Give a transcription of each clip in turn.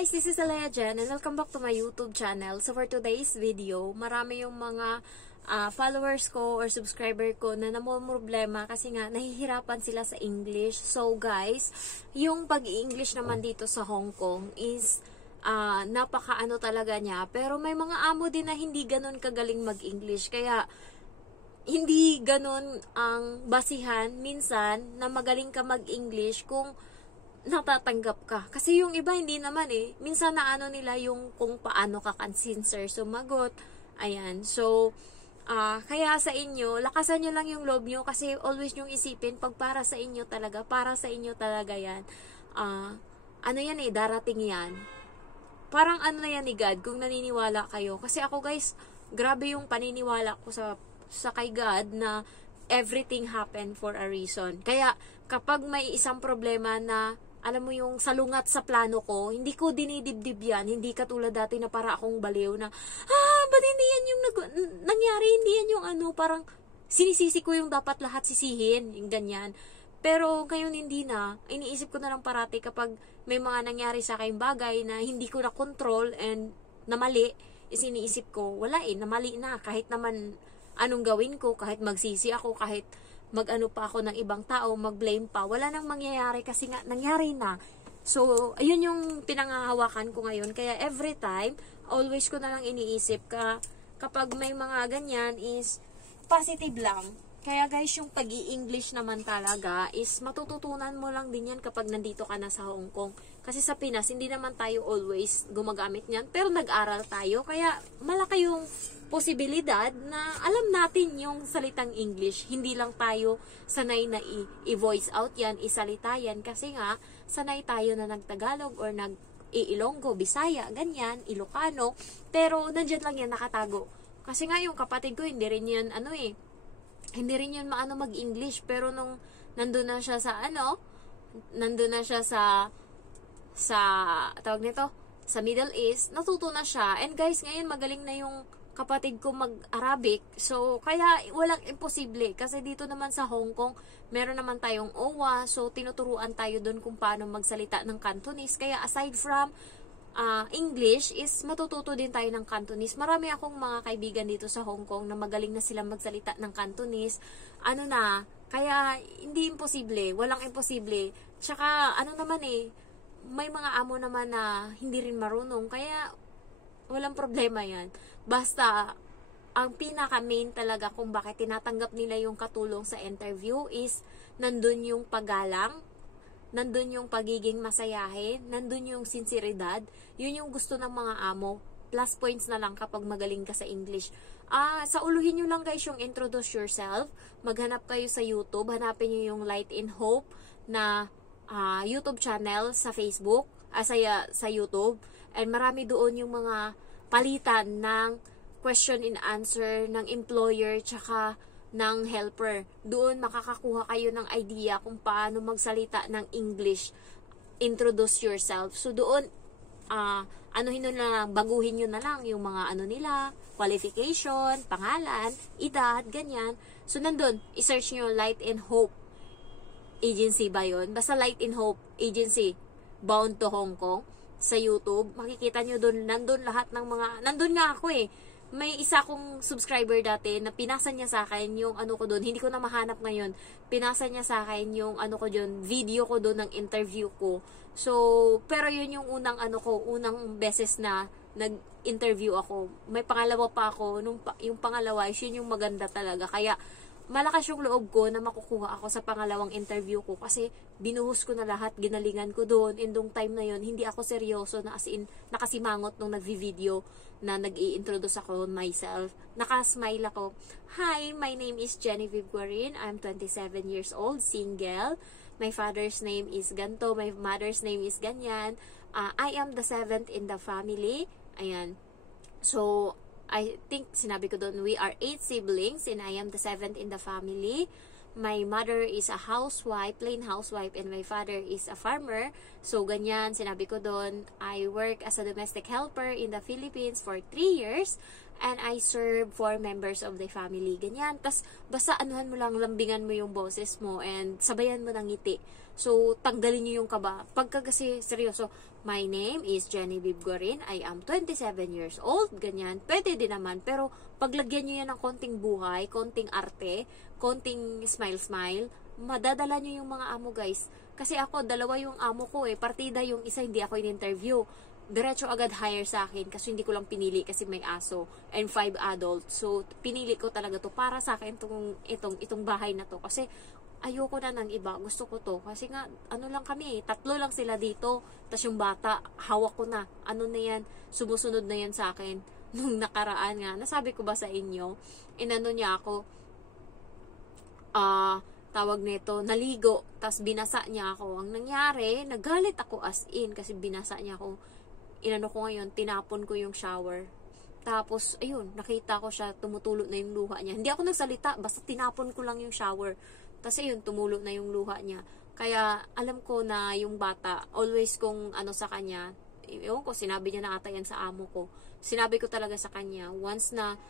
guys, this is Alea Jen and welcome back to my YouTube channel. So for today's video, marami yung mga followers ko or subscriber ko na namumroblema kasi nga nahihirapan sila sa English. So guys, yung pag-i-English naman dito sa Hong Kong is napaka-ano talaga niya. Pero may mga amo din na hindi ganun kagaling mag-English. Kaya hindi ganun ang basihan minsan na magaling ka mag-English kung natatanggap ka. Kasi yung iba hindi naman eh. Minsan na ano nila yung kung paano ka sincere sumagot. Ayan. So, kaya sa inyo, lakasan nyo lang yung loob nyo kasi always nyong isipin pag para sa inyo talaga yan. Ano yan eh, darating yan. Parang ano na yan ni God kung naniniwala kayo. Kasi ako guys, grabe yung paniniwala ko sa kay God na everything happen for a reason. Kaya kapag may isang problema na alam mo yung salungat sa plano ko, hindi ko dinidibdib yan. Hindi katulad dati na para akong baliw na, ba't hindi yan yung nangyari? Hindi yan yung ano, parang sinisisi ko yung dapat lahat sisihin, yung ganyan. Pero ngayon hindi na. Iniisip ko na lang parati kapag may mga nangyari sa aking bagay na hindi ko na control and na mali, is iniisip ko, wala eh, namali na. Kahit naman anong gawin ko, kahit magsisi ako, kahit mag-ano pa ako ng ibang tao, mag-blame pa, wala nang mangyayari kasi nga nangyari na. So, ayun yung pinangahawakan ko ngayon. Kaya every time, always ko na lang iniisip kapag may mga ganyan is positive lang. Kaya guys, yung pag-i-English naman talaga is matututunan mo lang din yan kapag nandito ka na sa Hong Kong. Kasi sa Pinas, hindi naman tayo always gumagamit niyan, pero nag-aral tayo. Kaya malaki yung posibilidad na alam natin yung salitang English. Hindi lang tayo sanay na i-voice out yan, isalita yan. Kasi nga, sanay tayo na nagtagalog or nag-iilonggo, Bisaya, ganyan, Ilocano. Pero nandyan lang yan nakatago. Kasi nga yung kapatid ko, hindi rin yan hindi rin yan maano mag-English. Pero nung nandun na siya tawag nito, sa Middle East, natuto na siya. And guys, ngayon magaling na yung kapatid ko mag-Arabic. So, kaya walang imposible. Kasi dito naman sa Hong Kong, meron naman tayong OWA. So, tinuturuan tayo doon kung paano magsalita ng Cantonese. Kaya aside from English, is matututo din tayo ng Cantonese. Marami akong mga kaibigan dito sa Hong Kong na magaling na silang magsalita ng Cantonese. Kaya hindi imposible. Walang imposible. Tsaka, naman may mga amo naman na hindi rin marunong. Kaya, walang problema yan. Basta, ang pinaka-main talaga kung bakit tinatanggap nila yung katulong sa interview is nandun yung paggalang, nandun yung pagiging masayahin, nandun yung sinseridad. Yun yung gusto ng mga amo. Plus points na lang kapag magaling ka sa English. Sa uluhin nyo lang guys yung introduce yourself. Maghanap kayo sa YouTube. Hanapin nyo yung Light in Hope na YouTube channel sa Facebook, sa YouTube. And marami doon yung mga palitan ng question and answer ng employer tsaka ng helper. Doon makakakuha kayo ng idea kung paano magsalita ng English. Introduce yourself. So doon, baguhin nyo na lang yung mga nila, qualification, pangalan, edad, ganyan. So nandun, isearch nyo Light in Hope Agency ba yun? Basta Light in Hope Agency, bound to Hong Kong. Sa YouTube, makikita nyo doon, nandun lahat ng mga, nandun nga ako may isa kong subscriber dati na pinasa niya sa akin yung ko doon, hindi ko na mahanap ngayon, pinasa niya sa akin yung ko doon, video ko doon ng interview ko. So, pero yun yung unang unang beses na nag-interview ako. May pangalawa pa ako, yung pangalawa, yun yung maganda talaga. Kaya, malakas yung loob ko na makukuha ako sa pangalawang interview ko kasi binuhos ko na lahat, ginalingan ko doon. In dong time na yun, hindi ako seryoso na as in nakasimangot nung nagvi-video na nag-i-introduce ako myself. Nakasmile ako. Hi, my name is Genevieve Guarin. I'm 27 years old, single. My father's name is ganto, my mother's name is ganyan. I am the 7th in the family. Ayan. So, I think sinabi ko doon, we are 8 siblings and I am the 7th in the family. My mother is a housewife, plain housewife, and my father is a farmer. So, ganyan, sinabi ko doon, I work as a domestic helper in the Philippines for 3 years and I serve 4 members of the family. Ganyan. Tas, basta anuhan mo lang, lambingan mo yung boses mo and sabayan mo ng ngiti. So, tanggalin nyo yung kaba. Pagka kasi seryoso, my name is Genevieve Gorin, I am 27 years old, ganyan. Pwede din naman, pero paglagyan nyo yan ng konting buhay, konting arte, konting smile-smile, madadala nyo yung mga amo, guys. Kasi ako, dalawa yung amo ko partida yung isa, hindi ako in-interview. Diretso agad hire sa akin kasi hindi ko lang pinili kasi may aso and 5 adults. So, pinili ko talaga to para sa akin itong bahay na to. Kasi, ayoko na ng iba. Gusto ko to. Kasi nga, ano lang kami, 3 lang sila dito. Tapos yung bata, hawak ko na. Ano na yan? Sumusunod na yan sa akin. Nung nakaraan nga, nasabi ko ba sa inyo, inano niya ako, tawag nito, naligo, tas binasa niya ako. Ang nangyari, nagalit ako as in, kasi binasa niya ako. Inano ko ngayon, tinapon ko yung shower. Tapos, ayun, nakita ko siya, tumutulo na yung luha niya. Hindi ako nagsalita, basta tinapon ko lang yung shower. Tapos, ayun, tumulo na yung luha niya. Kaya, alam ko na yung bata, always kong ano sa kanya, ewan ko, sinabi niya na ata yan sa amo ko. Sinabi ko talaga sa kanya, once na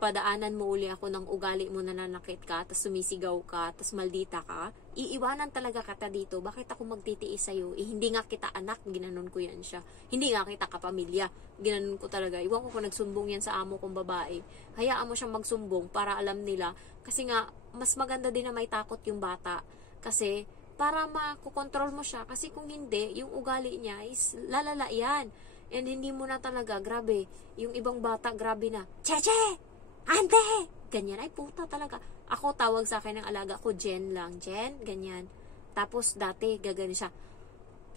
padaanan mo uli ako ng ugali mo na nanakit ka, tas sumisigaw ka, tas maldita ka, iiwanan talaga kita dito. Bakit ako magtitiis sa'yo? Hindi nga kita anak, ginanon ko yan siya. Hindi nga kita kapamilya, ginanon ko talaga. Iwan ko kung nagsumbong yan sa amo kong babae. Hayaan mo siyang magsumbong para alam nila. Kasi nga, mas maganda din na may takot yung bata. Kasi, para makukontrol mo siya. Kasi kung hindi, yung ugali niya is lalala yan. And hindi mo na talaga, grabe. Yung ibang bata, grabe na. Cheche! Ante! Ganyan. Ay, puta talaga. Ako, tawag sa akin ng alaga ko, Jen lang. Jen, ganyan. Tapos, dati, gagano siya.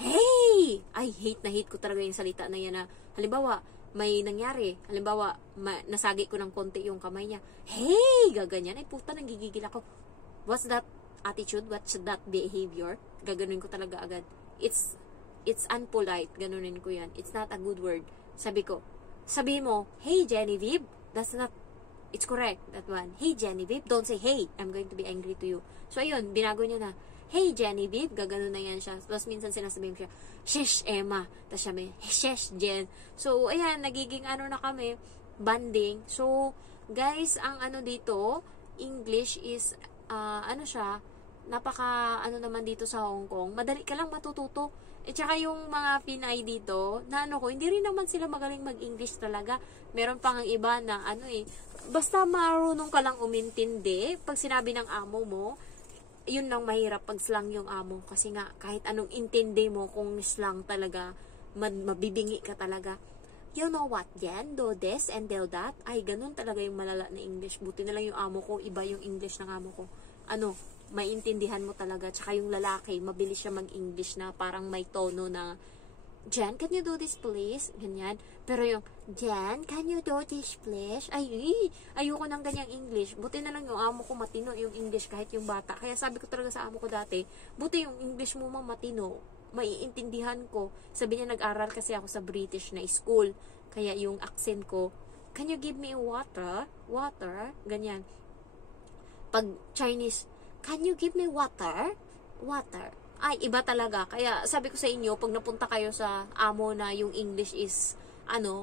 Hey! Ay, hate na hate ko talaga yung salita na yan na, halimbawa, may nangyari. Halimbawa, nasagi ko ng konti yung kamay niya. Hey! Gaganyan. Ay, puta, nanggigigil ako. What's that attitude? What's that behavior? Gaganunin ko talaga agad. It's unpolite. Ganunin ko yan. It's not a good word. Sabi mo, hey, Genevieve. That's not, it's correct, that one. Hey, Genevieve. Don't say, hey, I'm going to be angry to you. So, ayun, binago niya na. Hey, Genevieve. Gaganon na yan siya. Tapos, minsan sinasabihin ko siya, shesh, Emma. Tapos siya may, shesh, Jen. So, ayan, nagiging ano na kami, banding. So, guys, ang ano dito, English is, ano siya, napaka, ano naman dito sa Hong Kong, madali ka lang matututo. At saka yung mga Pinay dito, na ano ko, hindi rin naman sila magaling mag-English talaga. Meron pang iba na, ano basta marunong ka lang umintindi, pag sinabi ng amo mo, yun lang mahirap pag slang yung amo. Kasi nga, kahit anong intindi mo, kung slang talaga, mabibingi ka talaga. You know what, Jen? Do this and do that. Ay, ganun talaga yung malala na English. Buti na lang yung amo ko, iba yung English ng amo ko. Ano, maintindihan mo talaga. Tsaka yung lalaki, mabilis siya mag-English na parang may tono na, Jen, can you do this please? Ganyan. Pero yung, Jen, can you do this please? Ay, ayoko ng ganyang English. Buti na lang yung amo ko matino yung English kahit yung bata. Kaya sabi ko talaga sa amo ko dati, buti yung English mo matino, maiintindihan ko. Sabi niya, nag-aral kasi ako sa British na school. Kaya yung accent ko, can you give me water? Water? Ganyan. Pag Chinese, can you give me water? Water. Ay, iba talaga. Kaya sabi ko sa inyo, pag napunta kayo sa amo na yung English is,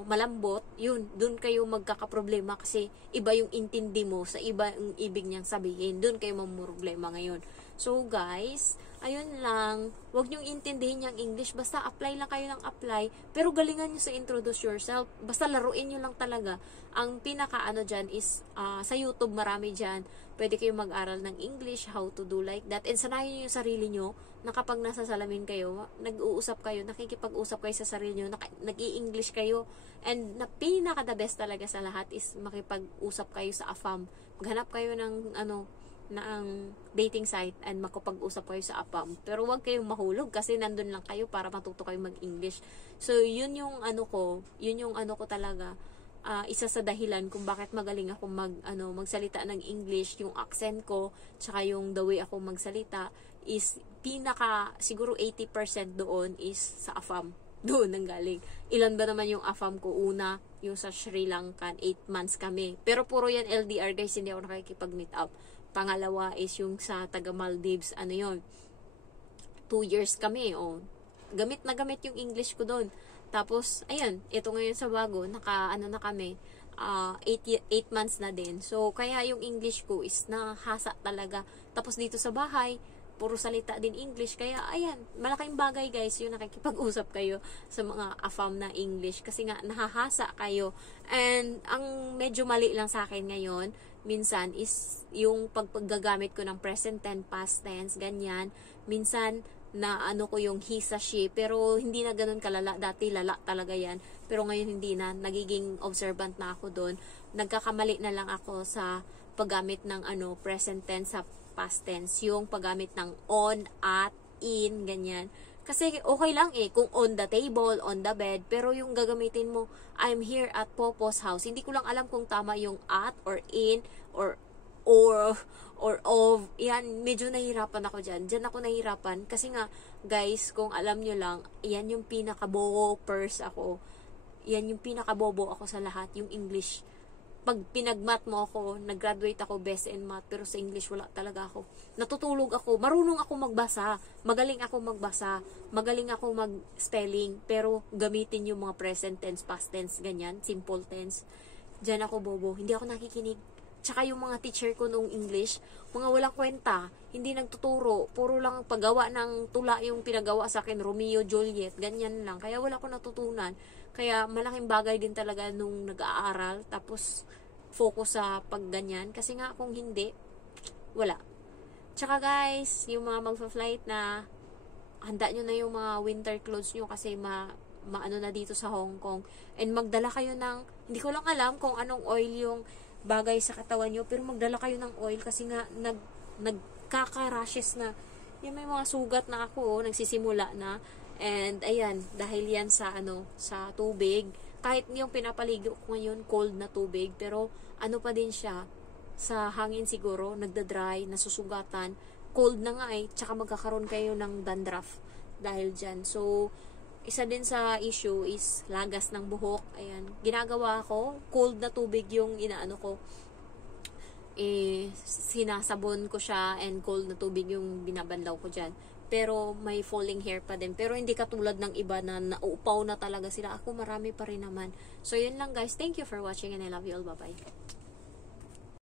malambot, yun, dun kayo magkakaproblema kasi iba yung intindi mo sa iba yung ibig niyang sabihin. Dun kayo mamroblema ngayon. So, guys, ayun lang. Huwag niyong intindihin yung English. Basta apply lang kayo ng apply. Pero galingan niyo sa introduce yourself. Basta laruin niyo lang talaga. Ang pinaka dyan is, sa YouTube marami dyan. Pwede kayo mag-aral ng English, how to do like that. And sanayin niyo yung sarili niyo na kapag nasa salamin kayo, nag-uusap kayo, nakikipag-usap kayo sa sarili niyo, nag-i-English kayo. And na pinaka the best talaga sa lahat is makipag-usap kayo sa AFAM. Maghanap kayo ng ang dating site and makapag-usap kayo sa AFAM. Pero huwag kayong mahulog kasi nandun lang kayo para matuto kayo mag-English. So, yun yung ano ko talaga. Isa sa dahilan kung bakit magaling ako magsalita ng English, yung accent ko, tsaka yung the way ako magsalita is siguro 80% doon is sa AFAM. Doon nanggaling. Ilan ba naman yung AFAM ko? Una, yung sa Sri Lanka, 8 months kami. Pero puro yan LDR guys, hindi ako nakikipag-meet up. Pangalawa is yung sa taga Maldives, 2 years kami, Gamit na gamit yung English ko doon. Tapos, ayan, ito ngayon sa bago, na kami, 8 months na din. So, kaya yung English ko is nahasa talaga. Tapos dito sa bahay, puro salita din English. Kaya, ayan, malaking bagay guys, yung nakikipag-usap kayo sa mga AFAM na English. Kasi nga, nahahasa kayo. And, ang medyo mali lang sa akin ngayon, minsan, is yung paggagamit ko ng present tense, past tense, ganyan. Minsan, na ano ko yung he sa she, pero hindi na ganun kalala. Dati, lala talaga yan. Pero ngayon, hindi na. Nagiging observant na ako doon. Nagkakamali na lang ako sa paggamit ng present tense sa past tense, yung paggamit ng on, at, in, ganyan. Kasi okay lang kung on the table, on the bed, pero yung gagamitin mo, I'm here at Popo's house, hindi ko lang alam kung tama yung at, or in, or of, yan, medyo nahihirapan ako dyan. Dyan ako nahihirapan, kasi nga, guys, kung alam nyo lang, yan yung pinakabobo pers ako. Yan yung pinakabobo ako sa lahat, yung English. Pag pinag-math mo ako, nag-graduate ako best in math, pero sa English wala talaga ako. Natutulog ako, marunong ako magbasa, magaling ako magbasa, magaling ako mag-spelling, pero gamitin yung mga present tense, past tense, ganyan, simple tense. Diyan ako bobo, hindi ako nakikinig. Tsaka yung mga teacher ko nung English, mga walang kwenta, hindi nagtuturo, puro lang paggawa ng tula yung pinagawa sa akin, Romeo, Juliet, ganyan lang. Kaya wala ko natutunan. Kaya malaking bagay din talaga nung nag-aaral, tapos focus sa pagganyan. Kasi nga kung hindi, wala. Tsaka guys, yung mga magfa-flight na, handa nyo na yung mga winter clothes nyo kasi maano na dito sa Hong Kong. And magdala kayo ng, hindi ko lang alam kung anong oil yung bagay sa katawan nyo, pero magdala kayo ng oil kasi nga nagkaka-rashes na. Yung may mga sugat na ako, nagsisimula na. And ayan, dahil yan sa sa tubig, kahit yung pinapaligo ko ngayon cold na tubig, pero ano pa din siya sa hangin siguro, nagda-dry, nasusugatan, cold na nga tsaka magkakaroon kayo ng dandruff dahil dyan. So isa din sa issue is lagas ng buhok. Ayan, ginagawa ko, cold na tubig yung inaano ko, sinasabon ko siya, and cold na tubig yung binabanlaw ko dyan. Pero may falling hair pa din. Pero hindi katulad ng iba na nauupaw na talaga sila. Ako marami pa rin naman. So yun lang guys. Thank you for watching and I love you all. Bye bye.